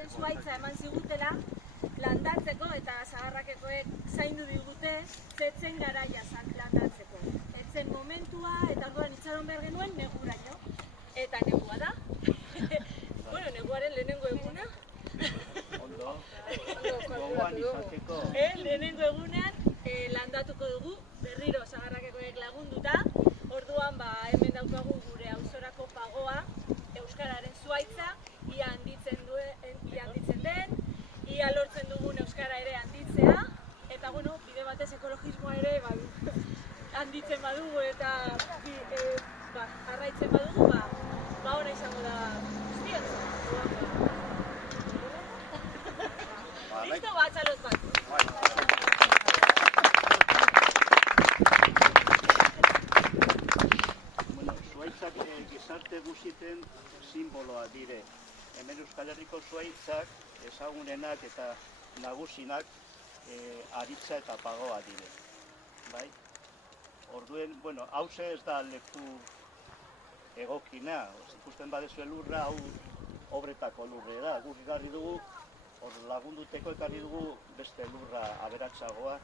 Zuaitza eman zigutela, landatzeko eta Sagarrakekoek zaindu digute zetzen garaia landatzeko. Etzen momentua eta orduan itxaron behar genuen neguraino. Eta negua da. Bueno, neguaren lehenengo eguna. Ondo, gogoan izateko. Lehenengo egunean landatuko dugu, berriro Sagarrakekoek lagunduta. Orduan hemen daukagu gure auzorako pagoa, euskararen zuaitza, ia handitzen den, ia lortzen dugun euskara ere handitzea, eta bueno, bide batez ekologismoa ere handitzen badugu eta jarraitzen badugu, ona izango da guztientzat. Listo, txalot bat. Zuaitzak gizarte guztien simboloa dire. Hemen Euskal Herriko zuaitzak ezagunenak eta nagusinak aritza eta pagoa dire. Bai? Orduen, bueno, hauze ez da leku egokina. Ikusten badezue lurra, hau obretako lurre da. Guk ekarri dugu, lagunduteko ekarri dugu beste lurra aberatsagoa.